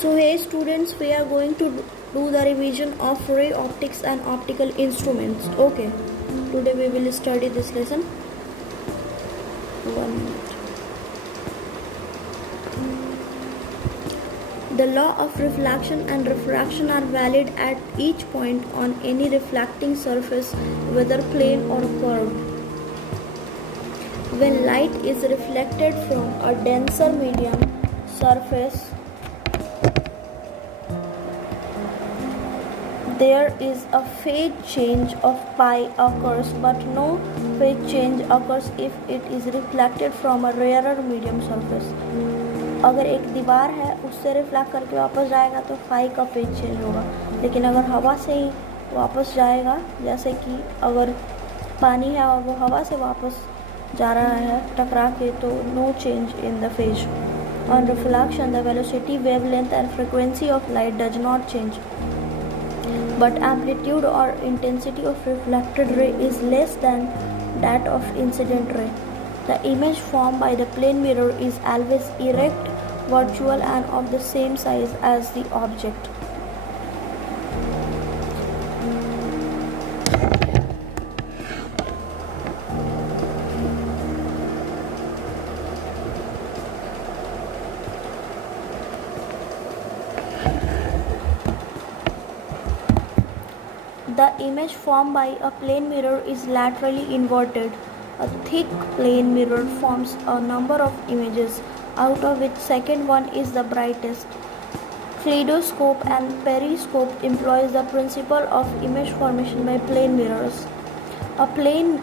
So hey students, we are going to do the revision of ray optics and optical instruments. Okay, today we will study this lesson. 1 minute. The law of reflection and refraction are valid at each point on any reflecting surface, whether plane or curved. When light is reflected from a denser medium surface, there is a phase change of pi occurs, but no phase change occurs if it is reflected from a rarer medium surface. अगर एक दीवार है उससे reflect करके वापस जाएगा तो phi का फेज चेंज होगा, लेकिन अगर हवा से ही वापस जाएगा, जैसे कि अगर पानी है और वो हवा से वापस जा रहा है टकरा के, तो no change in the phase. On reflection the velocity, wavelength and frequency of light does not change, but amplitude or intensity of reflected ray is less than that of incident ray. The image formed by the plane mirror is always erect, virtual and of the same size as the object. The image formed by a plane mirror is laterally inverted. A thick plane mirror forms a number of images, out of which second one is the brightest. Kaleidoscope and periscope employs the principle of image formation by plane mirrors. A plane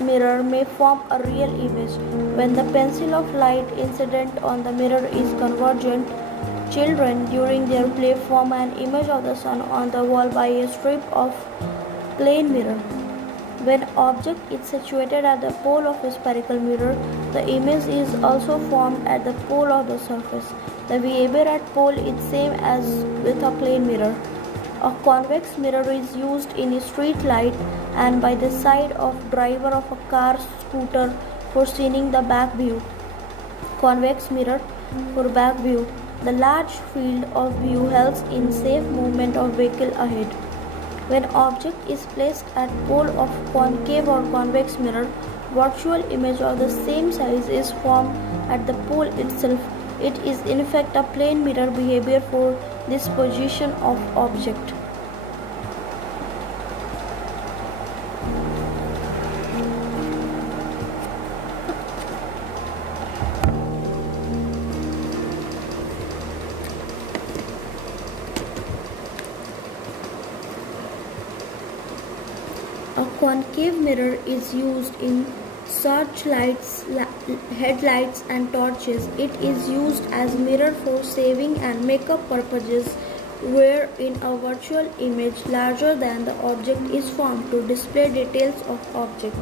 mirror may form a real image when the pencil of light incident on the mirror is convergent. Children during their play form an image of the sun on the wall by a strip of plane mirror. When object is situated at the pole of a spherical mirror, the image is also formed at the pole of the surface. The behavior at pole is same as with a plane mirror. A convex mirror is used in a street light and by the side of driver of a car, scooter for seeing the back view. Convex mirror for back view. The large field of view helps in safe movement of vehicle ahead. When object is placed at pole of concave or convex mirror, virtual image of the same size is formed at the pole itself. It is in fact a plane mirror behavior for this position of object. A concave mirror is used in searchlights, headlights and torches. It is used as mirror for saving and makeup purposes, wherein a virtual image larger than the object is formed to display details of object.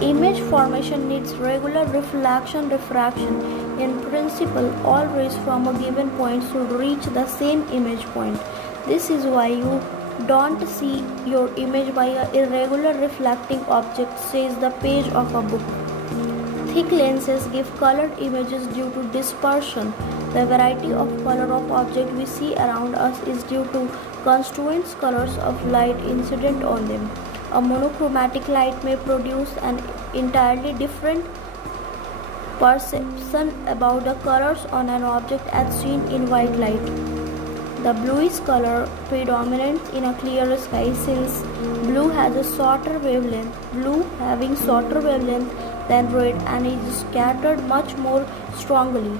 Image formation needs regular reflection-refraction. In principle, all rays from a given point should reach the same image point. This is why you don't see your image by an irregular reflecting object, says the page of a book. Thick lenses give colored images due to dispersion. The variety of color of object we see around us is due to constituent colors of light incident on them. A monochromatic light may produce an entirely different perception about the colors on an object as seen in white light. The bluish color predominates in a clear sky, since blue has a shorter wavelength, than red, and is scattered much more strongly.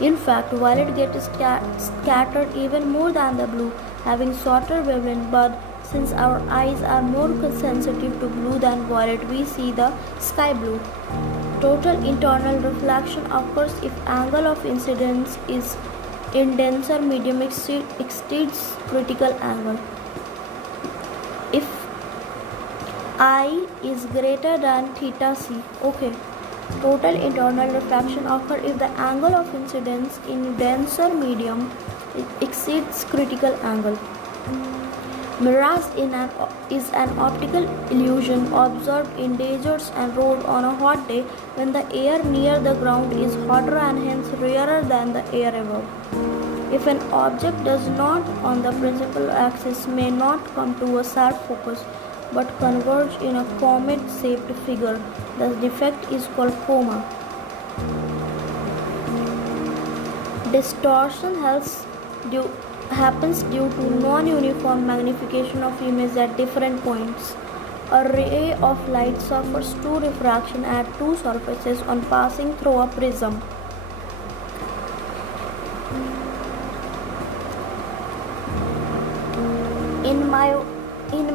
In fact, violet gets scattered even more than the blue, having shorter wavelength, but since our eyes are more sensitive to blue than violet, we see the sky blue. Total internal reflection occurs if angle of incidence is in denser medium exceeds critical angle. If I is greater than theta c, okay. Total internal reflection occurs if the angle of incidence in denser medium exceeds critical angle. Mirage in an is an optical illusion observed in deserts and roads on a hot day when the air near the ground is hotter and hence rarer than the air above. If an object does not on the principal axis may not come to a sharp focus but converge in a comet-shaped figure, the defect is called coma. Distortion happens due to non-uniform magnification of image at different points. A ray of light suffers two refraction at two surfaces on passing through a prism. In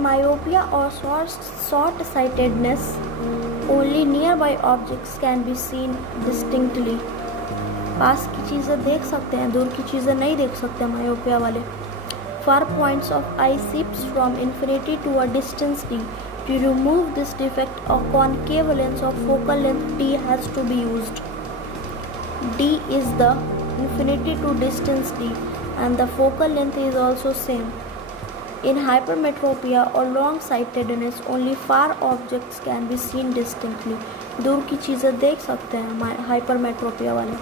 myopia or short-sightedness, only nearby objects can be seen distinctly. पास की चीज़ें देख सकते हैं, दूर की चीज़ें नहीं देख सकते मायोपिया वाले. Far points of eye shifts from infinity to a distance d. To remove this defect, a concave lens of focal length d has to be used. D is the infinity to distance d, and the focal length is also same. In hypermetropia or long-sightedness, only far objects can be seen distinctly. दूर की चीज़ें देख सकते हैं hypermetropia वाले.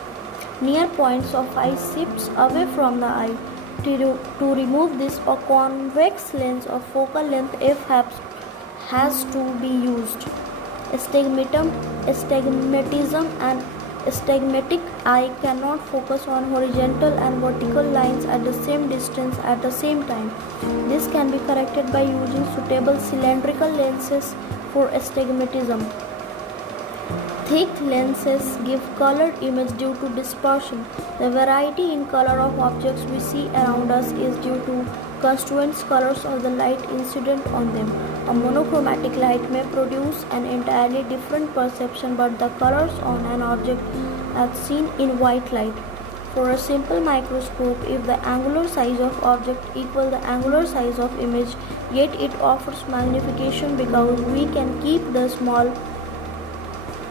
Near points of eye shifts away from the eye. To remove this, a convex lens of focal length f has to be used. Astigmatism and astigmatic eye cannot focus on horizontal and vertical lines at the same distance at the same time. This can be corrected by using suitable cylindrical lenses for astigmatism. Thick lenses give colored image due to dispersion. The variety in color of objects we see around us is due to constituent colors of the light incident on them. A monochromatic light may produce an entirely different perception, but the colors on an object are seen in white light. For a simple microscope, if the angular size of object equals the angular size of image, yet it offers magnification because we can keep the small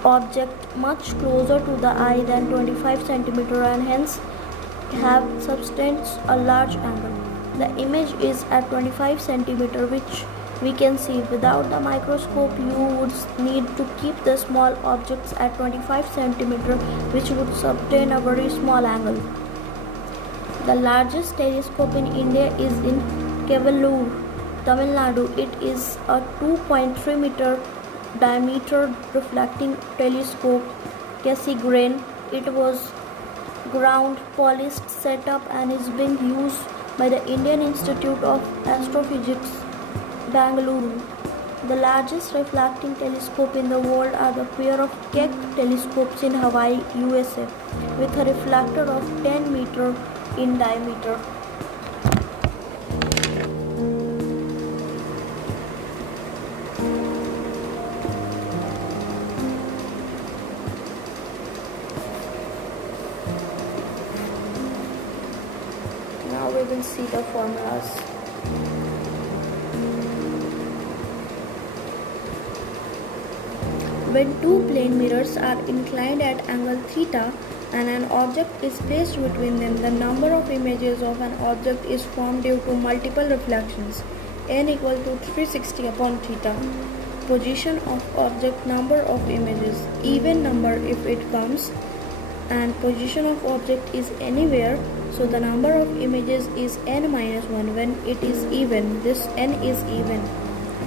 object much closer to the eye than 25 cm and hence have subtends a large angle. The image is at 25 cm, which we can see. Without the microscope, you would need to keep the small objects at 25 cm, which would subtend a very small angle. The largest telescope in India is in Kevalur, Tamil Nadu. It is a 2.3 meter diameter reflecting telescope, Cassegrain. It was ground polished setup and is being used by the Indian Institute of Astrophysics, Bangalore. The largest reflecting telescope in the world are the pair of Keck telescopes in Hawaii, USA, with a reflector of 10 meter in diameter. Now we will see the formulas. When two plane mirrors are inclined at angle theta and an object is placed between them, the number of images of an object is formed due to multiple reflections, n equal to 360 upon theta. Position of object, number of images, even number if it comes, and position of object is anywhere, so the number of images is n minus 1 when it is even. This n is even.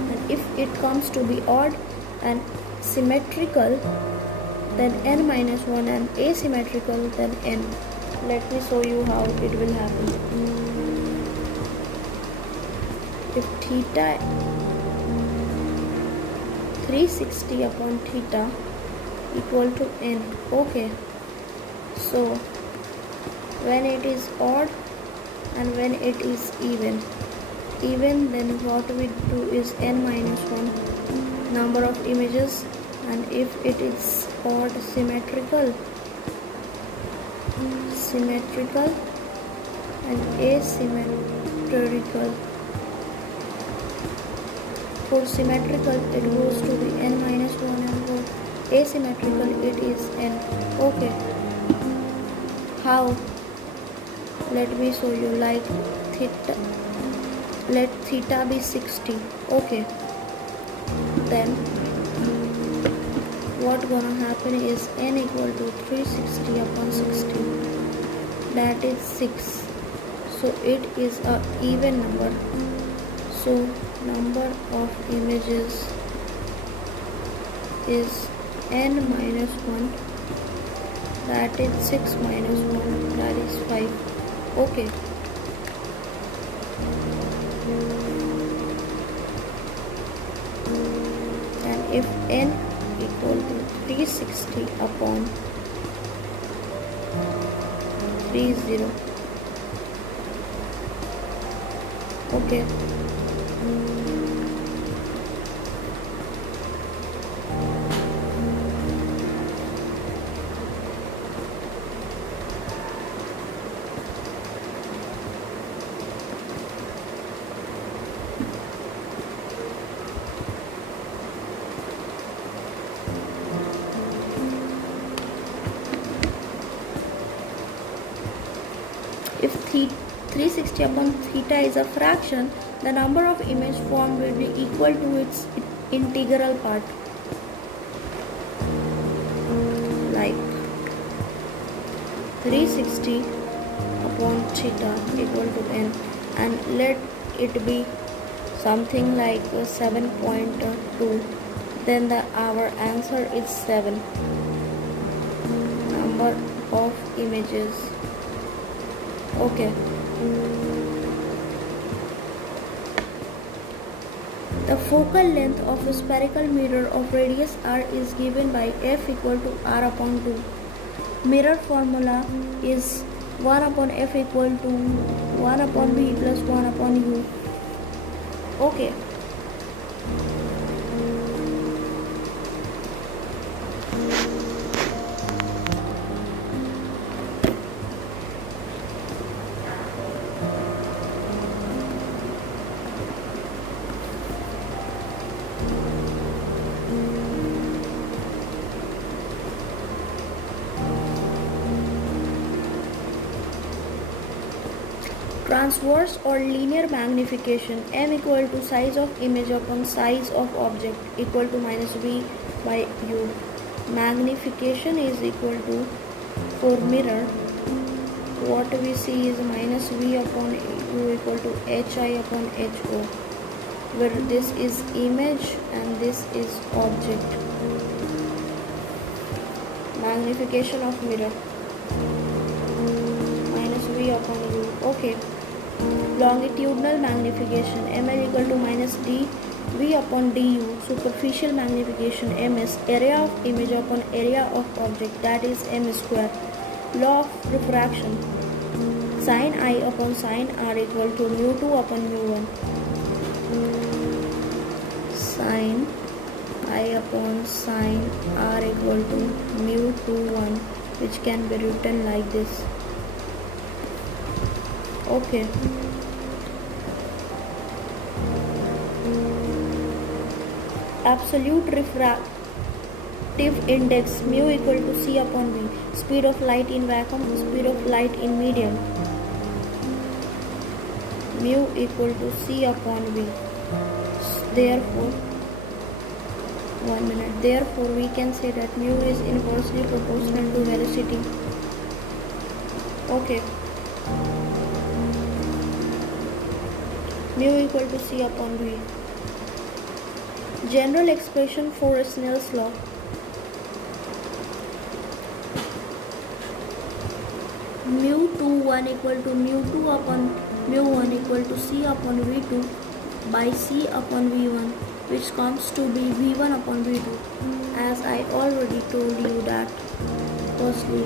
And if it comes to be odd and symmetrical, then n minus 1, and asymmetrical, then n. Let me show you how it will happen. If theta 360 upon theta equal to n. Okay, so when it is odd and when it is even, then what we do is n minus 1 number of images, and if it is odd, symmetrical and asymmetrical. For symmetrical it goes to the n minus 1, and for asymmetrical it is n. Okay, how? Let me show you. Like theta, let theta be 60. Okay, then what gonna happen is n equal to 360 upon 60, that is 6. So it is a even number, so number of images is n minus 1, that is 6 minus 1, that is 5. Okay, and if n equal to 360 upon 30, okay, if 360 upon theta is a fraction, the number of image formed will be equal to its integral part, like 360 upon theta equal to n, and let it be something like 7.2, then our answer is 7. Number of images. Okay, the focal length of a spherical mirror of radius r is given by f equal to r upon 2. Mirror formula is 1 upon f equal to 1 upon v plus 1 upon u. Okay, transverse or linear magnification, m equal to size of image upon size of object equal to minus v by u. Magnification is equal to, for mirror, what we see is minus v upon u equal to hi upon ho, where this is image and this is object. Magnification of mirror, minus v upon u. Okay, longitudinal magnification, ml equal to minus d v upon du. Superficial magnification, ms, area of image upon area of object, that is m square. Law of refraction, sin I upon sin r equal to mu 2 upon mu 1. Sin I upon sin r equal to mu 2 1, which can be written like this. Okay, absolute refractive index, mu equal to c upon v. Speed of light in vacuum, speed of light in medium, mu equal to c upon v. Therefore, therefore we can say that mu is inversely proportional to velocity. Okay, mu equal to c upon v. General expression for Snell's law. Mu 2 1 equal to mu 2 upon mu 1 equal to c upon v2 by c upon v1, which comes to be v1 upon v2, as I already told you that firstly.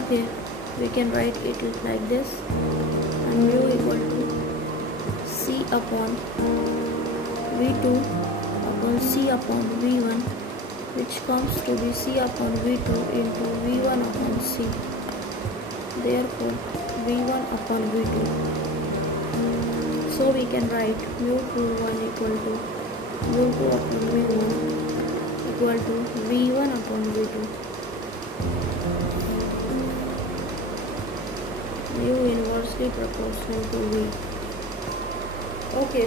Okay, we can write it like this, and mu equal to c upon v2 upon c upon v1, which comes to be c upon v2 into v1 upon c. Therefore, v1 upon v2. So we can write mu 2 1 equal to mu 2 upon v1 equal to v1 upon v2. Mu inversely proportional to v. Okay,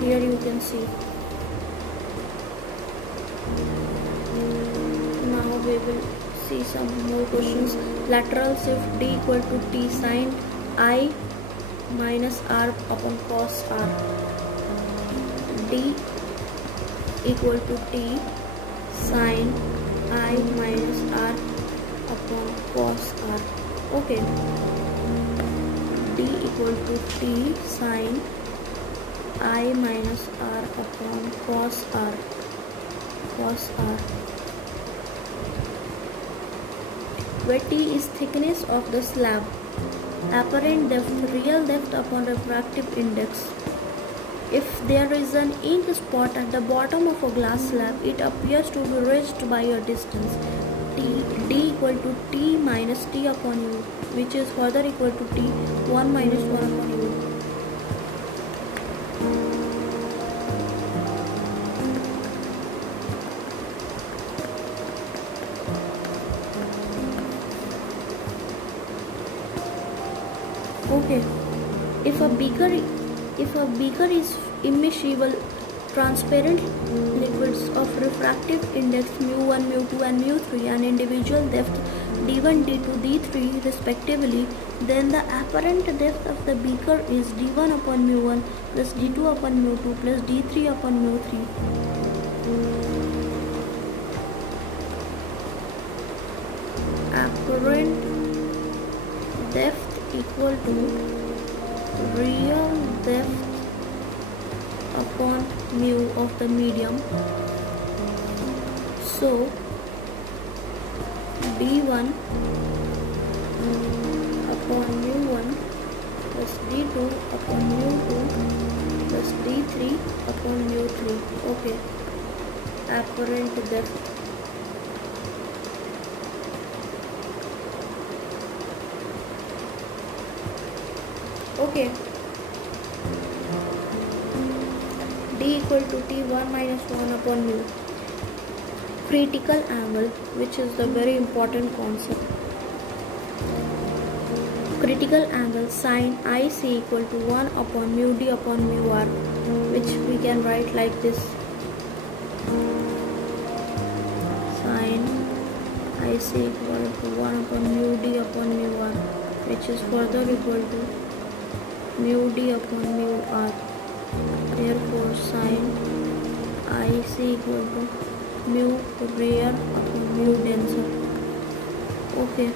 here you can see. Now we will see some more questions. Lateral shift d equal to t sine I minus r upon cos r. D equal to t sine I minus r upon cos r. Okay, d equal to t sine I minus r upon cos r. Where t is thickness of the slab, apparent depth, real depth upon refractive index. If there is an ink spot at the bottom of a glass slab, it appears to be reached by a distance d equal to t minus t upon u, which is further equal to t 1 minus 1 upon u. Okay, if a beaker is immeasurable transparent liquids of refractive index mu1, mu2 and mu3 and individual depth d1, d2, d3 respectively, then the apparent depth of the beaker is d1 upon mu1 plus d2 upon mu2 plus d3 upon mu3. Apparent depth equal to real depth upon mu of the medium. So d1 upon mu1 plus d2 upon mu2 plus d3 upon mu3. Okay, apparent depth. Okay, d equal to t1 minus 1 upon mu. Critical angle, which is the very important concept. Critical angle sin IC equal to 1 upon mu d upon mu r, which we can write like this. Sin IC equal to 1 upon mu d upon mu r, which is further equal to mu d upon mu r. Therefore sin IC equal to mu rear upon mu denser. Okay,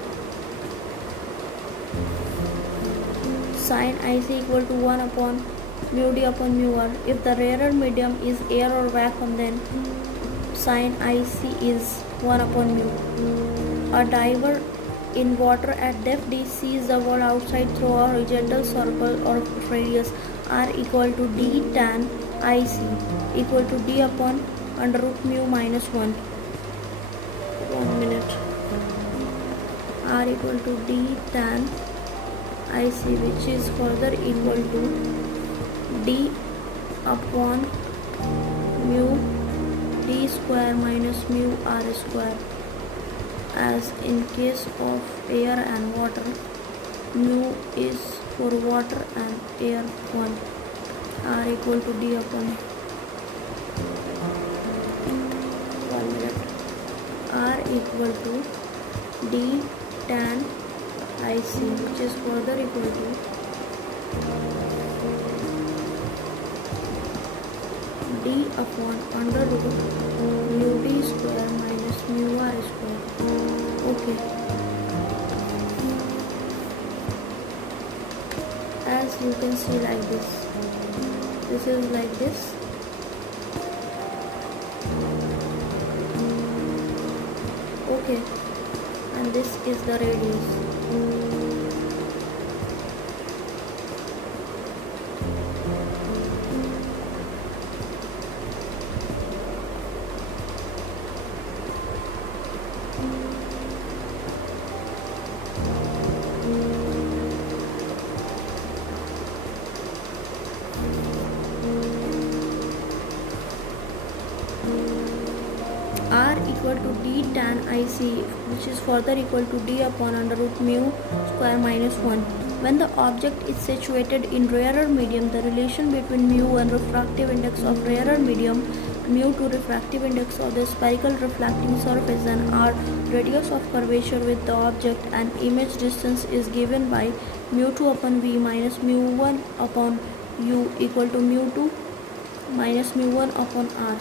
sin IC equal to 1 upon mu d upon mu r. If the rarer medium is air or vacuum, then sin IC is 1 upon mu. A diver in water at depth d sees the world outside through a horizontal circle or radius r equal to d tan IC equal to d upon under root mu minus 1. 1 minute. R equal to d tan IC, which is further equal to d upon mu d square minus mu r square. As in case of air and water, mu is for water and air 1. R equal to d upon 1 minute. R equal to d tan IC, which is further equal to d upon under root mu d square minus mu r square. Okay, as you can see like this, this is like this. Okay, and this is the radius. R equal to d tan IC, which is further equal to d upon under root mu square minus 1. When the object is situated in rarer medium, the relation between mu and refractive index of rarer medium, mu to refractive index of the spherical reflecting surface, and r radius of curvature with the object and image distance is given by mu2 upon v minus mu1 upon u equal to mu2 minus mu1 upon r.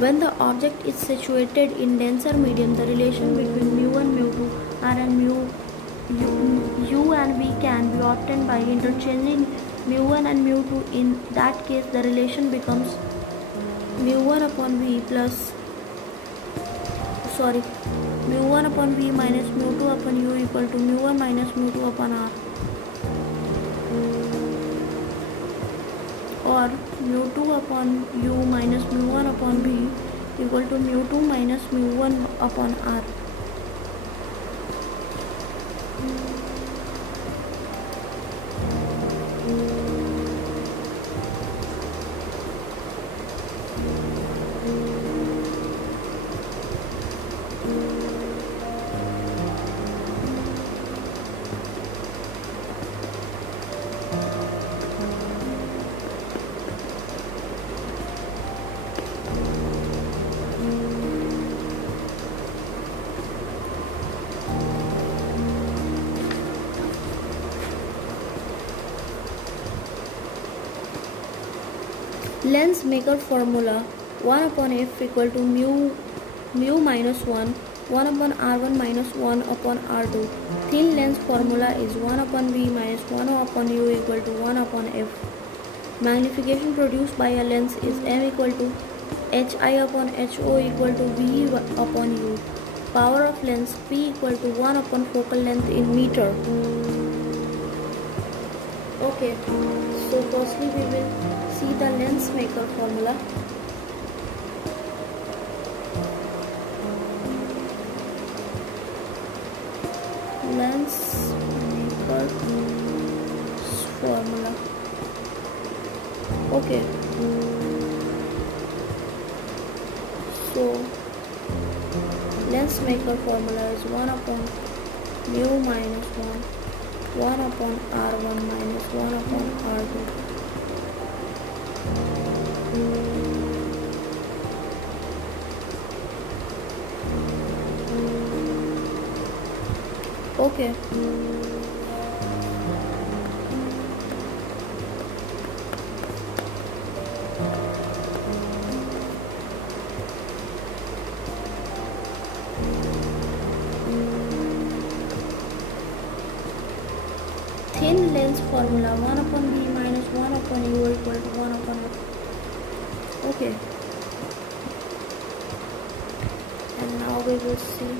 When the object is situated in denser medium, the relation between mu and mu2, r and u and v can be obtained by interchanging mu1 and mu2. In that case, the relation becomes mu1 upon v minus mu2 upon u equal to mu1 minus mu2 upon r, or mu2 upon u minus mu1 upon v equal to mu2 minus mu1 upon r. Lens maker formula: 1 upon f equal to mu minus 1 upon r1 minus 1 upon r2. Thin lens formula is 1 upon v minus 1 upon u equal to 1 upon f. Magnification produced by a lens is m equal to hi upon ho equal to v upon u. Power of lens p equal to 1 upon focal length in meter. Okay, so firstly we will see the lens maker formula. Lens maker formula. Okay, so lens maker formula is 1 upon mu minus 1 upon r1 minus 1 upon r2. Okay. Thin lens formula: 1 upon v minus 1 upon u equal to 1 upon f. Okay. And now we will see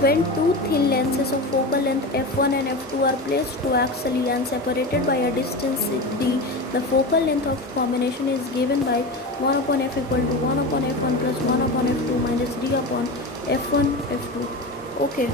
when two thin lenses of focal length f1 and f2 are placed coaxially and separated by a distance d, the focal length of combination is given by 1 upon f equal to 1 upon f1 plus 1 upon f2 minus d upon f1 f2. Okay.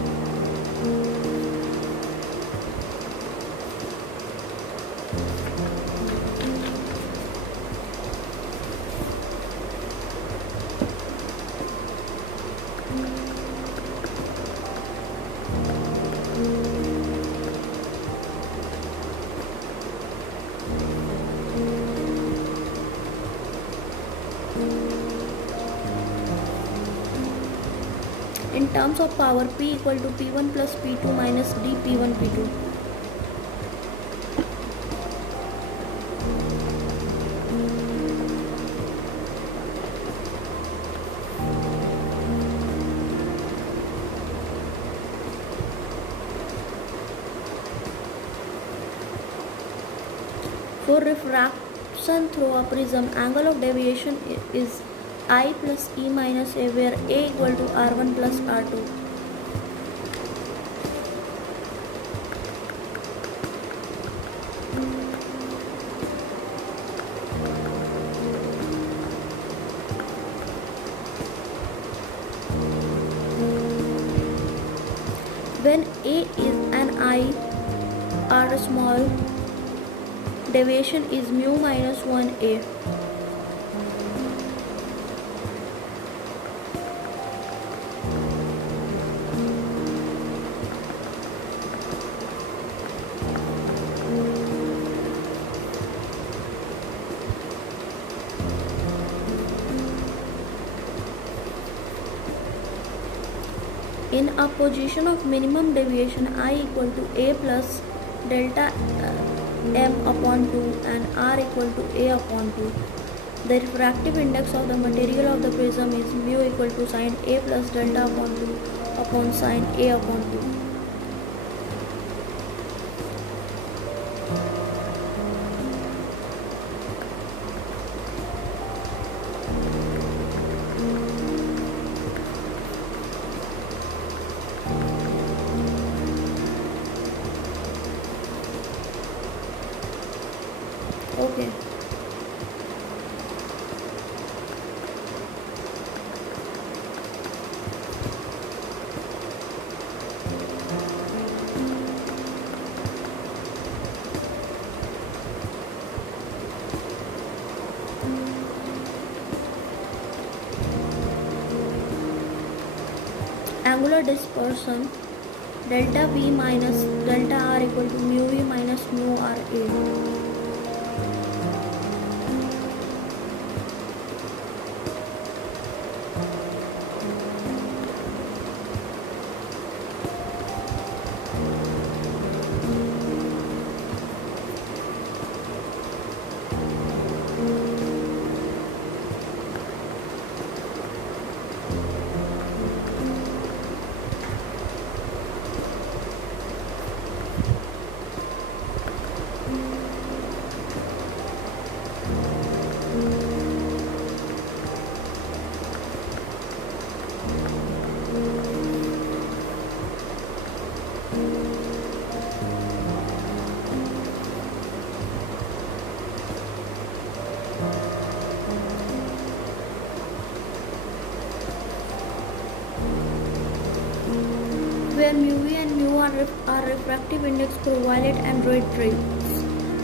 In terms of power, P equal to P1 plus P2 minus D P1 P2. Absorption through a prism, angle of deviation is I plus E minus A, where A equal to R1 plus R2. When A is and I are small, deviation is mu minus 1A. In a position of minimum deviation, I equal to A plus delta m upon 2 and R equal to A upon 2. The refractive index of the material of the prism is mu equal to sine A plus delta upon 2 upon sine A upon 2. Okay. Angular dispersion delta V minus delta R equal to mu V minus mu R A. Where mu V and mu are refractive index for violet and red rays.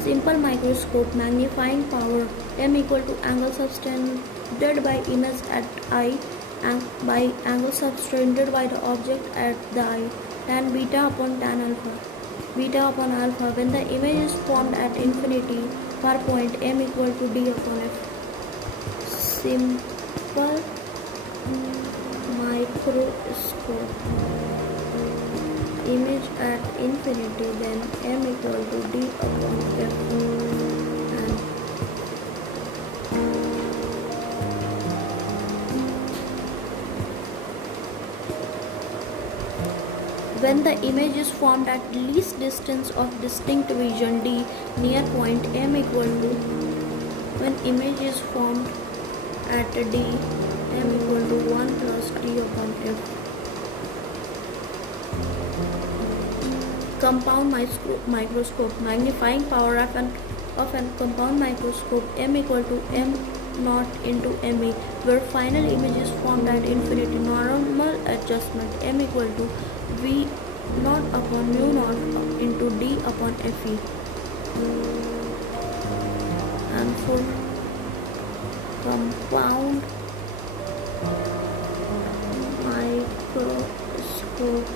Simple microscope, magnifying power m equal to angle subtended by image at I and by angle subtended by the object at the eye, tan beta upon tan alpha, beta upon alpha. When the image is formed at infinity per point, m equal to d upon f. Simple microscope, image at infinity, then m equal to d upon f. And when the image is formed at least distance of distinct vision d near point, m equal to, when image is formed at d, m equal to 1 plus d upon f. Compound microscope, magnifying power of an compound microscope, m equal to m naught into me, where final image is formed at infinity. Normal adjustment, m equal to v naught upon mu naught into d upon fe. And for compound microscope,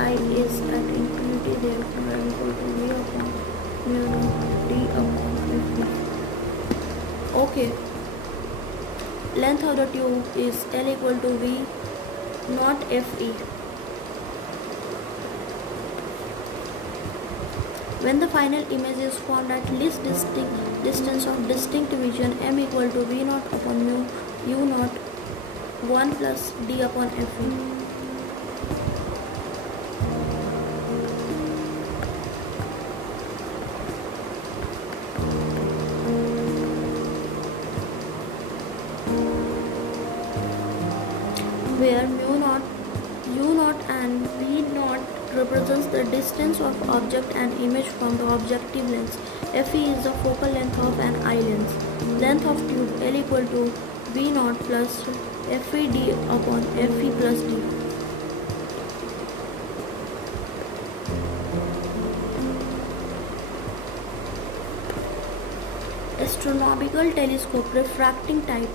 I is at infinity, therefore I equal to v upon mu naught d upon fe. Okay. Length of the tube is L equal to v naught fe. When the final image is formed at least distance of distinct vision, m equal to v naught upon mu u naught 1 plus d upon fe. u naught and v naught represents the distance of object and image from the objective lens. Fe is the focal length of an eye lens. Length of tube L equal to v naught plus Fe d upon Fe plus d. Astronomical telescope refracting type.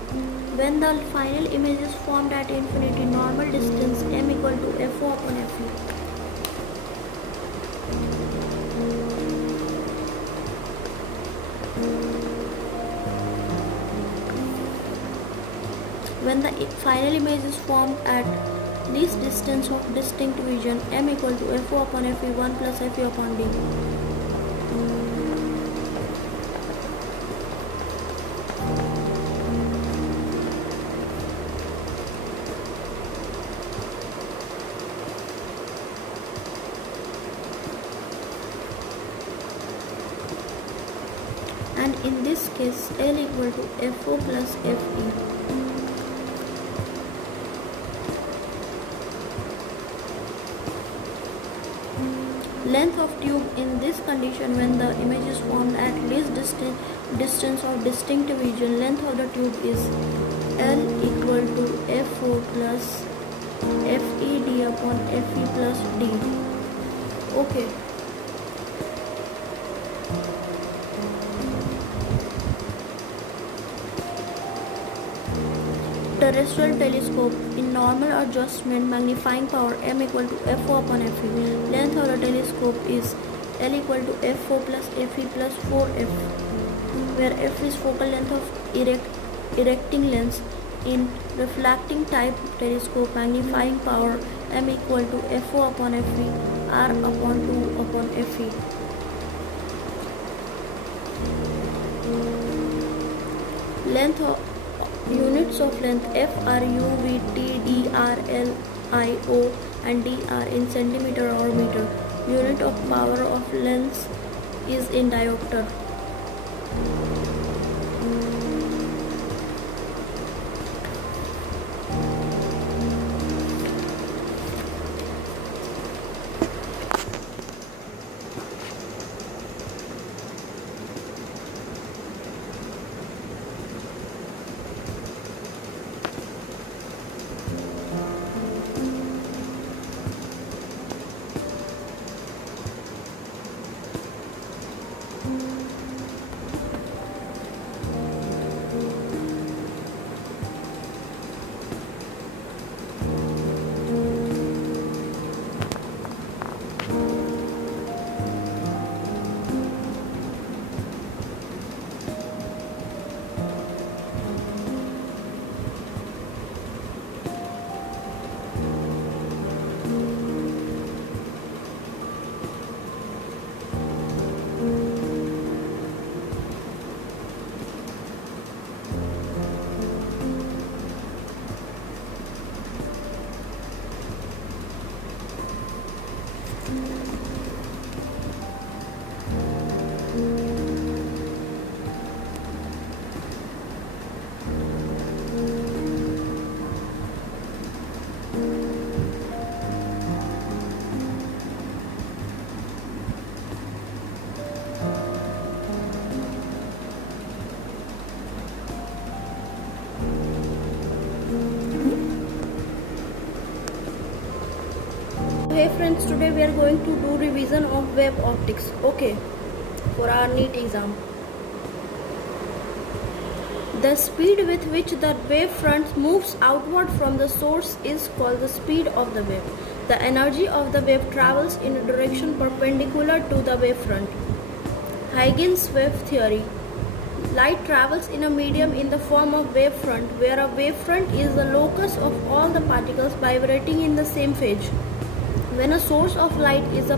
When the final image is formed at infinity, normal distance m equal to Fo upon Fe. When the final image is formed at least distance of distinct vision, m equal to Fo upon Fe1 plus Fe upon d. And in this case L equal to Fo plus Fe. Length of tube in this condition, when the image is formed at least distance of distinct vision, length of the tube is L equal to Fo plus Fed upon Fe plus d. Okay. Terrestrial telescope in normal adjustment, magnifying power m equal to Fo upon Fe. Length of the telescope is L equal to Fo plus Fe plus 4f, where f is focal length of erecting lens. In refracting type telescope, magnifying power m equal to Fo upon Fe r upon 2 upon Fe. Length of units of length f are u, v, t, d, r, l, I, o and d are in centimeter or meter. Unit of power of lens is in diopter. Hey friends, today we are going to do revision of wave optics. Okay, for our NEET exam. The speed with which the wave front moves outward from the source is called the speed of the wave. The energy of the wave travels in a direction perpendicular to the wave front. Huygens wave theory. Light travels in a medium in the form of wave front, where a wave front is the locus of all the particles vibrating in the same phase. When a source of light is a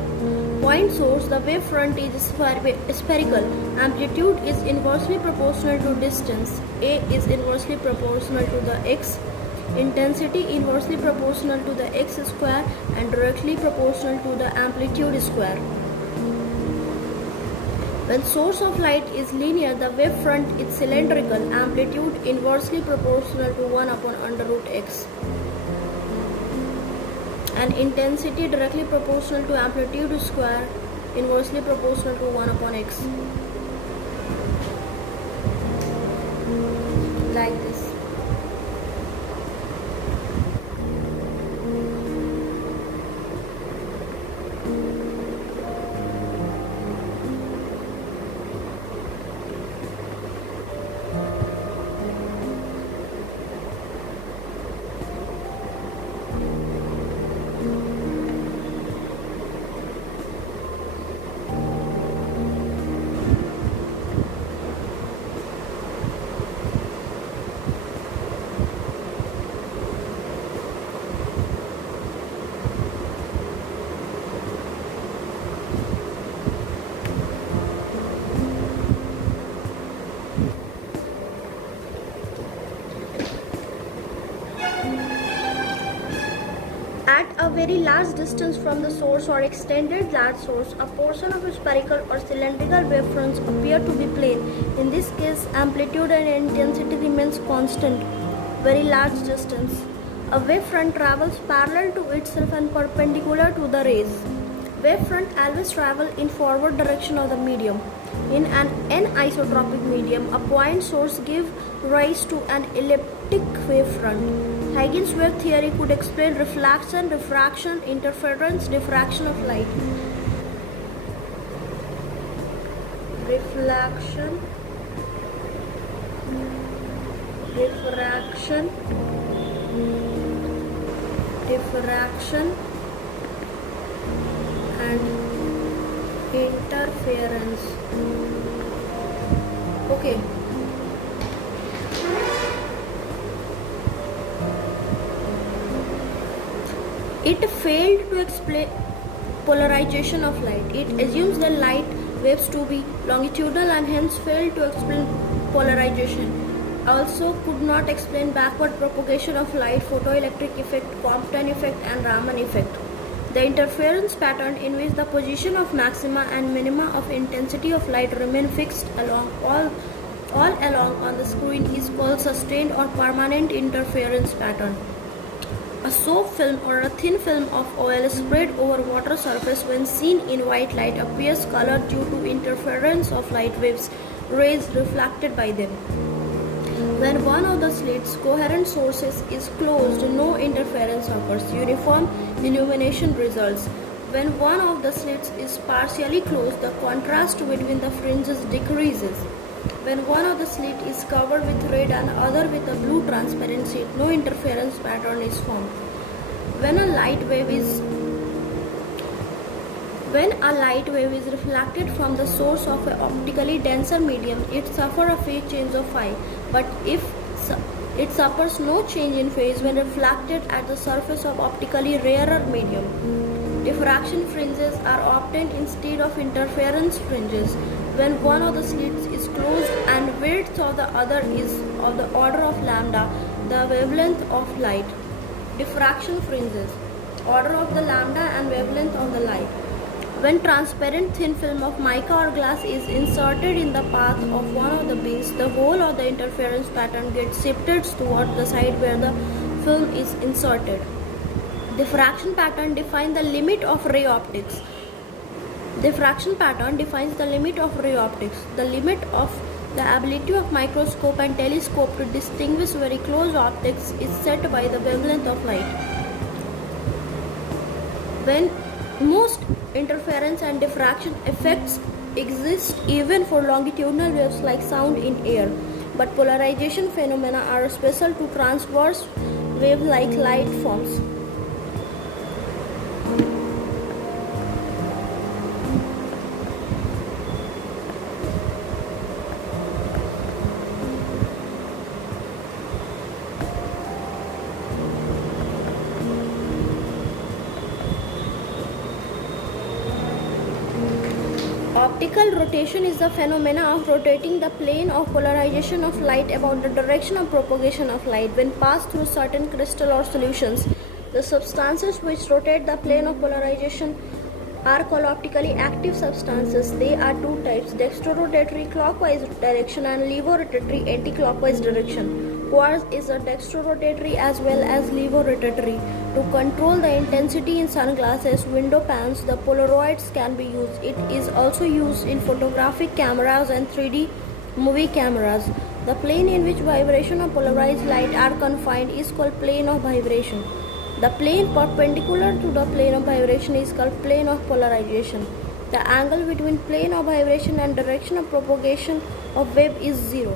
point source, the wave front is spherical. Amplitude is inversely proportional to distance. A is inversely proportional to the x. Intensity inversely proportional to the x square and directly proportional to the amplitude square. When source of light is linear, the wave front is cylindrical. Amplitude inversely proportional to 1 upon under root x. and intensity directly proportional to amplitude square, inversely proportional to 1 upon x. Like this. At a very large distance from the source or extended large source, a portion of spherical or cylindrical wavefronts appear to be plane. In this case, amplitude and intensity remains constant. Very large distance. A wavefront travels parallel to itself and perpendicular to the rays. Wavefront always travel in forward direction of the medium. In an anisotropic medium, a point source gives rise to an elliptic wavefront. Huygens wave theory could explain reflection, diffraction, interference, diffraction of light. Reflection, diffraction, diffraction and interference. Okay. It failed to explain polarization of light. It assumes the light waves to be longitudinal and hence failed to explain polarization. Also could not explain backward propagation of light, photoelectric effect, Compton effect and Raman effect. The interference pattern in which the position of maxima and minima of intensity of light remain fixed all along on the screen is called sustained or permanent interference pattern. A soap film or a thin film of oil spread over water surface when seen in white light appears colored due to interference of light waves, rays reflected by them. When one of the slits coherent sources is closed, no interference occurs. Uniform illumination results. When one of the slits is partially closed, the contrast between the fringes decreases. When one of the slit is covered with red and other with a blue transparent sheet, no interference pattern is formed. When a light wave is reflected from the source of an optically denser medium, it suffers a phase change of phi. But if it suffers no change in phase when reflected at the surface of optically rarer medium. Diffraction fringes are obtained instead of interference fringes. When one of the slits is closed and width of the other is of the order of lambda, the wavelength of light. Diffraction fringes, order of the lambda and wavelength of the light. When transparent thin film of mica or glass is inserted in the path of one of the beams, the whole of the interference pattern gets shifted toward the side where the film is inserted. Diffraction pattern defines the limit of ray optics. Diffraction pattern defines the limit of ray optics. The limit of the ability of microscope and telescope to distinguish very close objects is set by the wavelength of light. When most interference and diffraction effects exist even for longitudinal waves like sound in air, but polarization phenomena are special to transverse wave like light forms. Optical rotation is the phenomena of rotating the plane of polarization of light about the direction of propagation of light when passed through certain crystal or solutions. The substances which rotate the plane of polarization are called optically active substances. They are two types: dextrorotatory clockwise direction and levorotatory anti-clockwise direction. Quartz is a dextrorotatory as well as levorotatory. To control the intensity in sunglasses window pans, the Polaroids can be used. It is also used in photographic cameras and 3D movie cameras. The plane in which vibration of polarized light are confined is called plane of vibration. The plane perpendicular to the plane of vibration is called plane of polarization. The angle between plane of vibration and direction of propagation of wave is zero.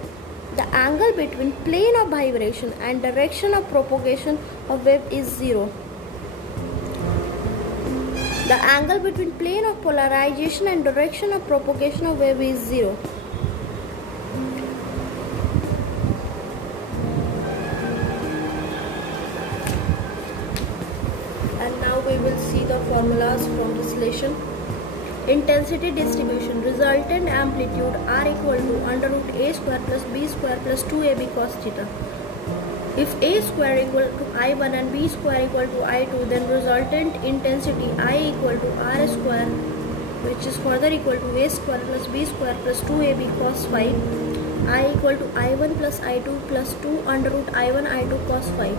The angle between plane of vibration and direction of propagation of wave is zero. The angle between plane of polarization and direction of propagation of wave is zero. And now we will see the formulas from this lesson. Intensity distribution. Resultant amplitude R equal to under root A square plus B square plus 2AB cos theta. If A square equal to I1 and B square equal to I2, then resultant intensity I equal to R square, which is further equal to A square plus B square plus 2AB cos phi. I equal to I1 plus I2 plus 2 under root I1 I2 cos phi.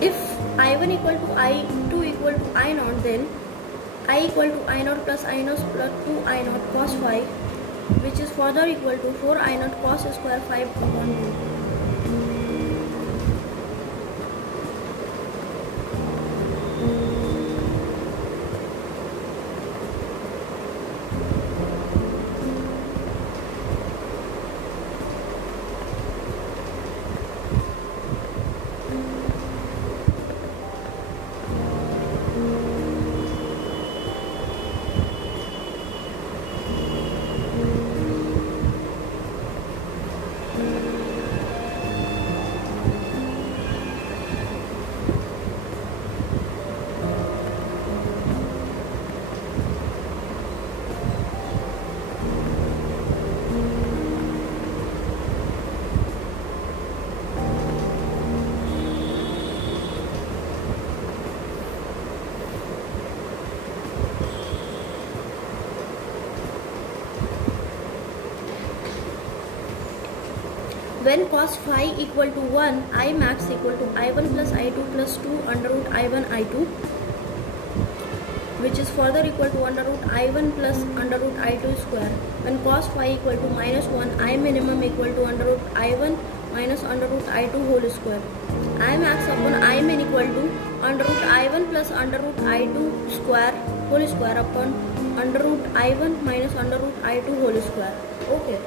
If I1 equal to I2 equal to I0, then I equal to I0 plus I0 plus 2 I0 cos phi, which is further equal to 4 I0 cos square 5 upon 2. When cos phi equal to 1, I max equal to I1 plus I2 plus 2 under root I1 I2, which is further equal to under root I1 plus under root I2 square. When cos phi equal to minus 1, I minimum equal to under root I1 minus under root I2 whole square. I max upon I min equal to under root I1 plus under root I2 square whole square upon under root I1 minus under root I2 whole square. Okay.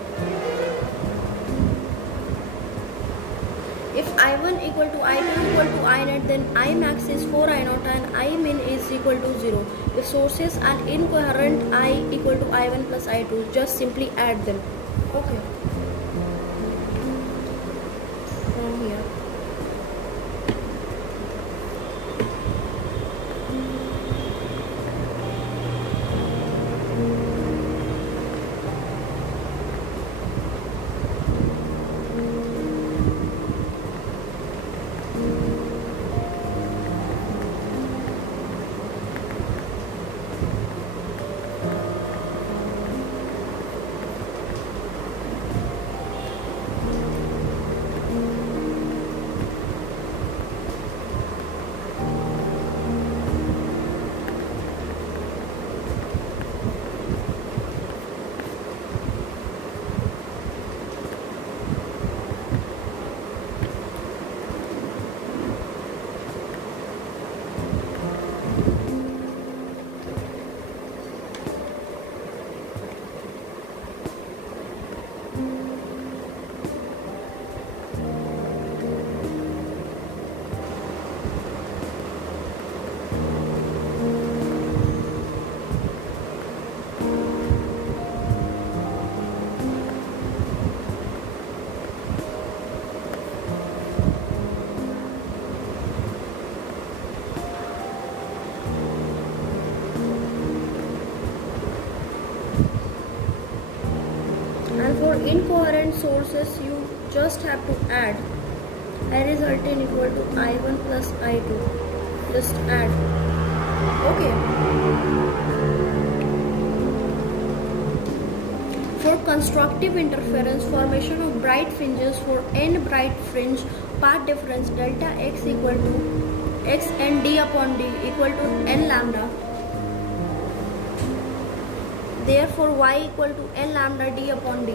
If I1 equal to I2 equal to I0, then I max is 4 I0 and I min is equal to 0. If sources are incoherent, I equal to I1 plus I2, just simply add them. Okay. From here. For incoherent sources, you just have to add I resultant equal to I1 plus I2. Just add. Okay. For constructive interference, formation of bright fringes for n bright fringe, path difference delta x equal to x n d upon d equal to n lambda. Therefore, y equal to n lambda d upon d.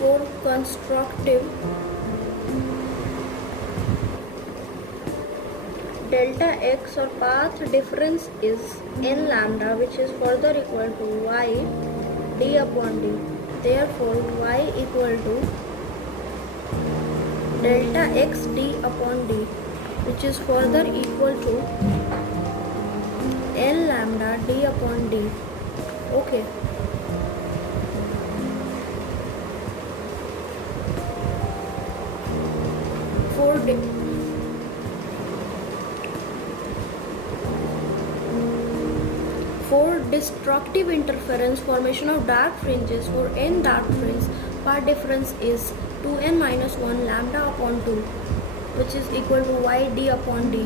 For constructive, delta x or path difference is n lambda, which is further equal to y d upon d. Therefore, y equal to delta x d upon d, which is further equal to n lambda d upon d. Okay. For destructive interference, formation of dark fringes for n dark fringes, path difference is 2n minus 1 lambda upon 2, which is equal to y d upon d.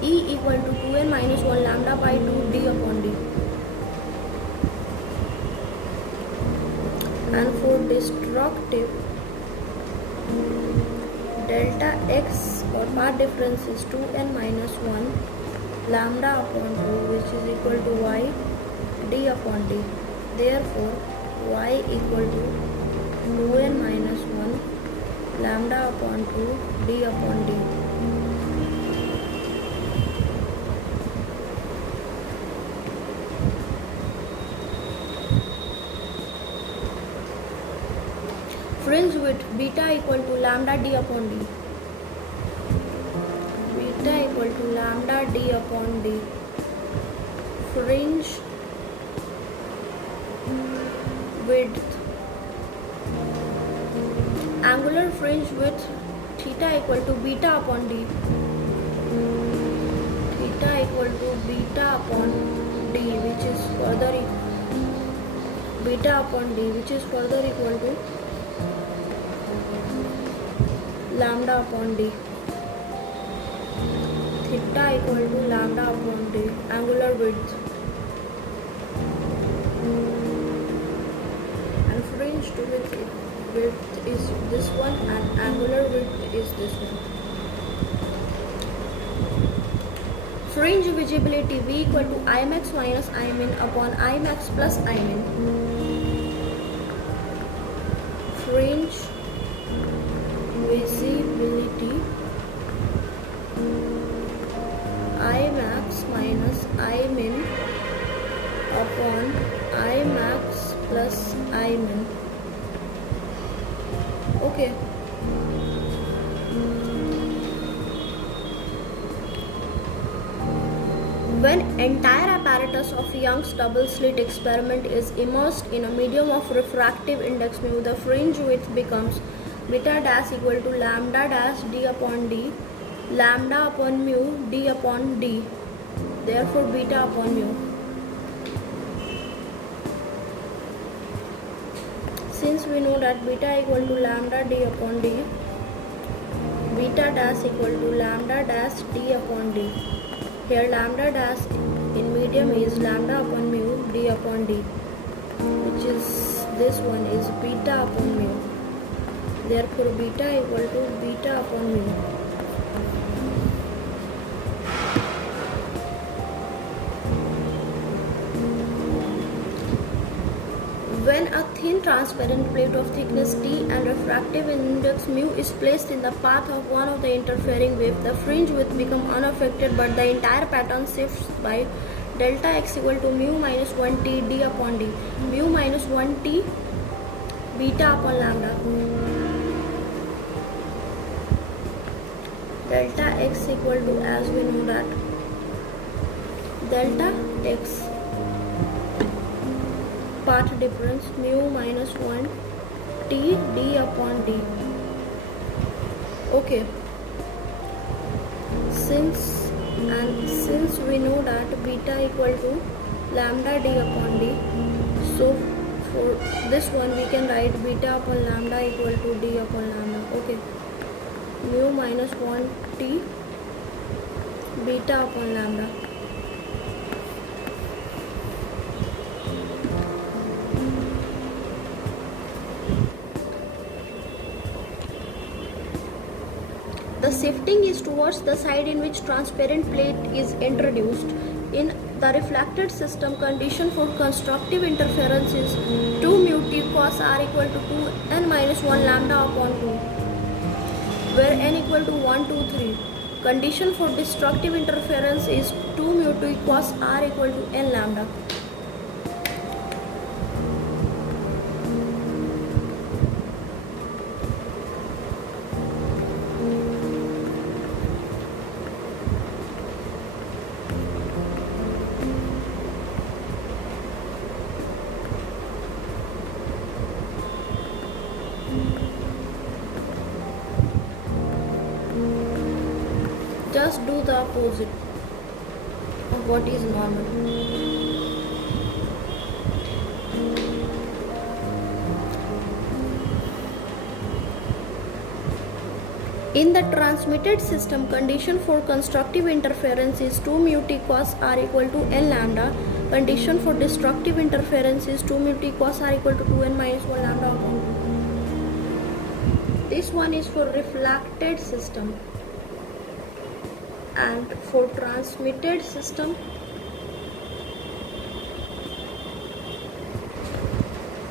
E equal to 2n minus 1 lambda by 2 d upon d. And for destructive, delta x or path difference is 2n minus 1 lambda upon 2, which is equal to y d upon d. Therefore, y equal to 2n minus 1 lambda upon 2 d upon d. Fringe width beta equal to lambda d upon d. Beta equal to lambda d upon d. Fringe width, angular fringe width theta equal to beta upon d. Theta equal to beta upon d, which is further beta upon d, which is further equal to lambda upon d. Theta equal to lambda upon d, angular width. And fringe width is this one and angular width is this one. Fringe visibility V equal to Imax minus Imin upon Imax plus Imin. Fringe visibility Imax minus Imin upon Imax plus Imin. Okay. When entire apparatus of Young's double slit experiment is immersed in a medium of refractive index mu, the fringe width becomes beta dash equal to lambda dash d upon d, lambda upon mu d upon d. Therefore, beta upon mu. Since we know that beta equal to lambda d upon d, beta dash equal to lambda dash d upon d. Here lambda dash in medium is lambda upon mu d upon d, which is this one is beta upon mu. Therefore, beta equal to beta upon mu. When a thin transparent plate of thickness t and refractive index mu is placed in the path of one of the interfering wave, the fringe width becomes unaffected, but the entire pattern shifts by delta x equal to mu minus 1 t d upon d, mu minus 1 t beta upon lambda. delta x equal to, as we know that delta x path difference mu minus 1 t d upon d. Okay, since we know that beta equal to lambda d upon d, so for this one we can write beta upon lambda equal to d upon lambda. Okay, mu minus 1 t beta upon lambda. The shifting is towards the side in which transparent plate is introduced. In the reflected system, condition for constructive interference is 2 mu t cos r equal to 2 n minus 1 lambda upon 2, where n equal to 1, 2, 3. Condition for destructive interference is 2 mu t cos r equal to n lambda. Just do the opposite of what is normal. In the transmitted system, condition for constructive interference is 2 mu t cos r equal to n lambda. Condition for destructive interference is 2 mu t cos r equal to 2n minus 1 lambda upon 2. This one is for reflected system. And for transmitted system,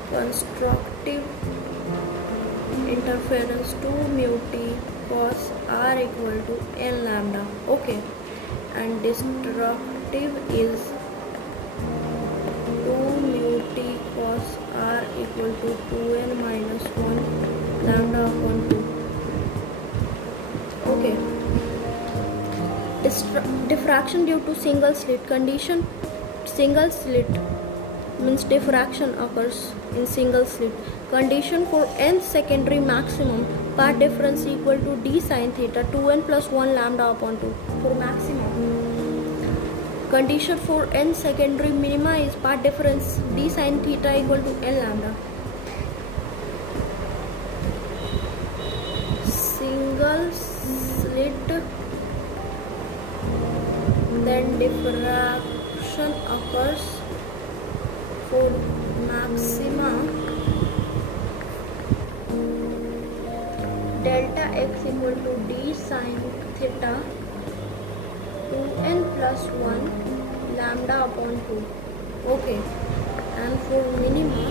constructive interference 2 mu t cos r equal to n lambda. Okay, and destructive is 2 mu t cos r equal to 2n minus 1 lambda upon 2. Okay. Diffraction due to single slit. Condition single slit means diffraction occurs in single slit. Condition for n secondary maximum, path difference equal to d sin theta 2n plus 1 lambda upon 2 for maximum. Condition for n secondary minima is path difference d sin theta equal to n lambda. Single slit, then diffraction occurs for maxima delta x equal to d sin theta 2n plus 1 lambda upon 2. Okay, and for minima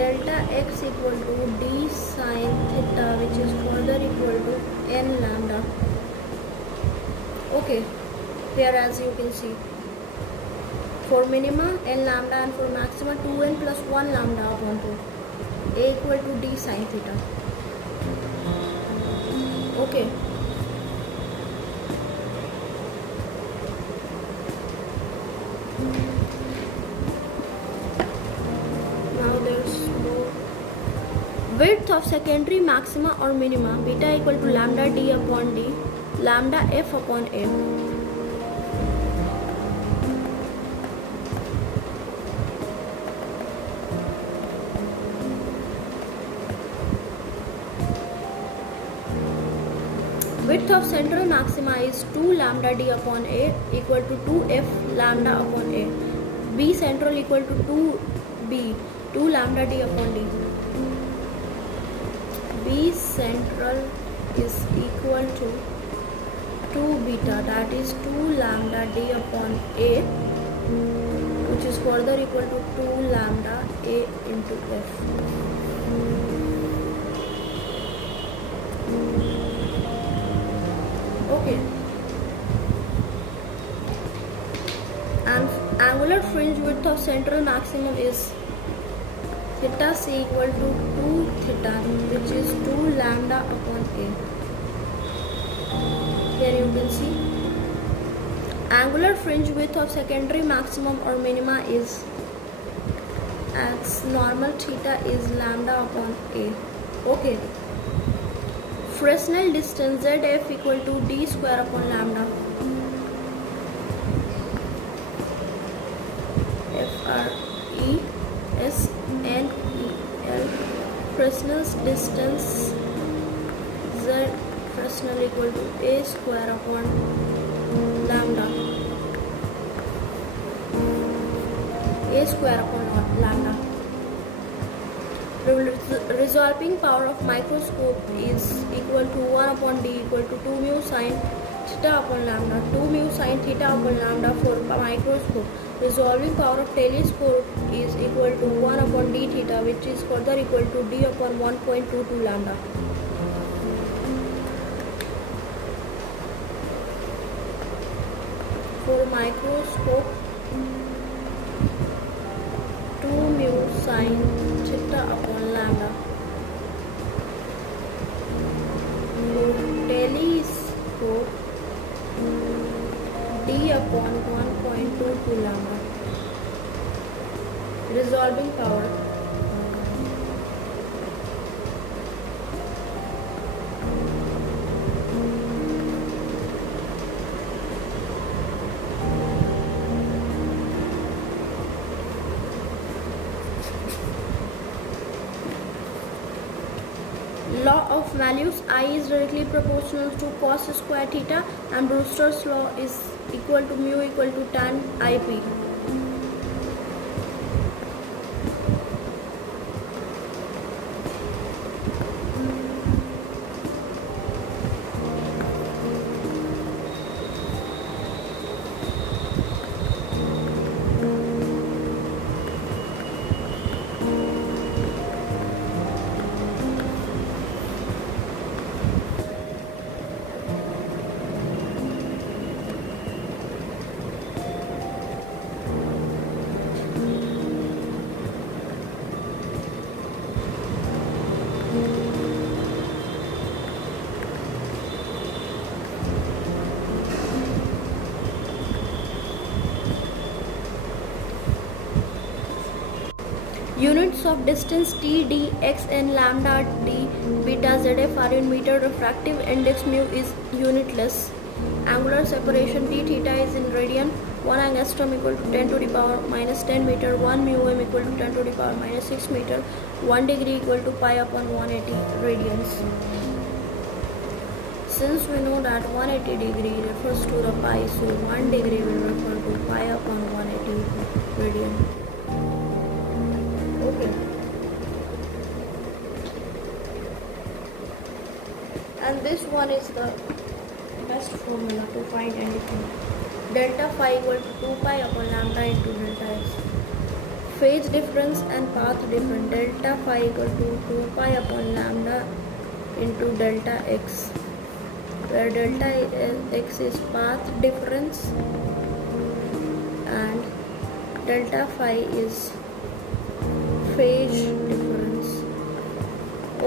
delta x equal to d sin theta, which is further equal to n lambda. Okay, here as you can see, for minima n lambda and for maxima 2n plus 1 lambda upon 2, a equal to d sin theta. Okay, now there's more. Width of secondary maxima or minima, beta equal to lambda d upon d, lambda f upon f. Width of central maxima is 2 lambda d upon a equal to 2f lambda upon a. B central equal to 2b, 2 lambda d upon d. B central is equal to 2 beta, that is 2 lambda d upon a, which is further equal to 2 lambda a into f. Okay, and angular fringe width of central maximum is theta c equal to 2 theta, which is 2 lambda upon a. Then you can see angular fringe width of secondary maximum or minima is x, normal theta is lambda upon a. Okay. Fresnel distance ZF equal to d square upon lambda. Fresnel. Fresnel's distance Z Fresnel equal to a square upon lambda. A square upon lambda. Resolving power of microscope is equal to 1 upon d equal to 2 mu sin theta upon lambda. 2 mu sin theta upon lambda for microscope. Resolving power of telescope is equal to 1 upon d theta, which is further equal to d upon 1.22 lambda. For microscope, 2 mu sin theta upon lambda. For telescope, d upon 1.22 lambda. Resolving power. Law of values I is directly proportional to cos square theta, and Brewster's law is equal to mu equal to tan ip. Units of distance t, d, x and lambda d, beta, zf are in meter. Refractive index mu is unitless. Angular separation d theta is in radian. 1 angstrom equal to 10 to the power minus 10 meter. 1 mu m equal to 10 to the power minus 6 meter. 1 degree equal to pi upon 180 radians. Since we know that 180 degree refers to the pi, so 1 degree will refer to pi upon 180 radian. Okay. And this one is the best formula to find anything. Delta phi equal to 2 pi upon lambda into delta x. Phase difference and path difference. Delta phi equal to 2 pi upon lambda into delta x, where delta x is path difference and delta phi is phase difference.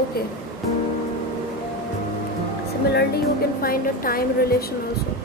Okay. Similarly, you can find a time relation also.